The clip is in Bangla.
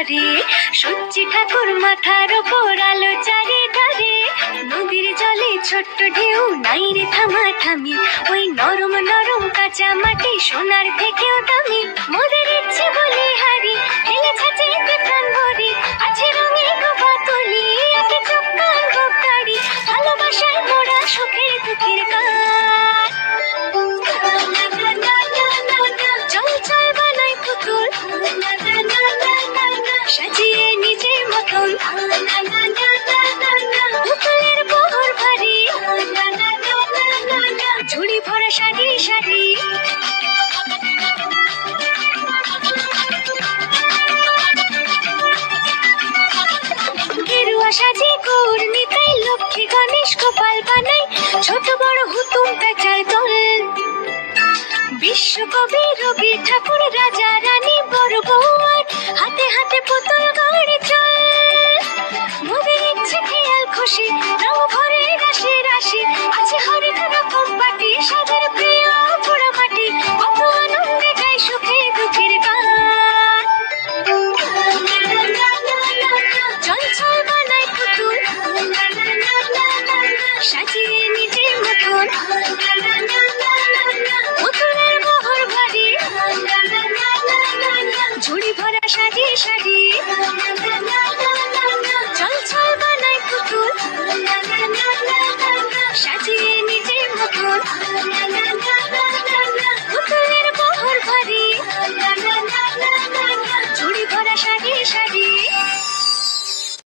ঘরে, সূর্যি ঠাকুর মাথার ওপর আলো চারিধারে। নদীর জলে ছোট্ট ঢেউ নাই রে থামাথামি, ওই নরম নরম কাঁচা মাটি সোনার থেকেও দামি। মোদের ইচ্ছে বলে হারি, ফেলে ছাঁচেতে প্রাণ ভরি, আছে রঙে ডোবা তুলি, একে চক্কার গোপটারি, ভালোবাসায় মোরা সুখের দুঃখের গান। চল চল বানাই পুতুল, সাজিয়ে নিজের মতন, পুতুলের বহর ভারী, ঝুড়ি ভরা শাড়ি শাড়ি। গেরুয়া সাজি গৌর নিতাই, লক্ষ্মী গণেশ গোপাল বানাই, ছোট বড় হুতুম পেঁচার দল। বিশ্বকবি রবি ঠাকুর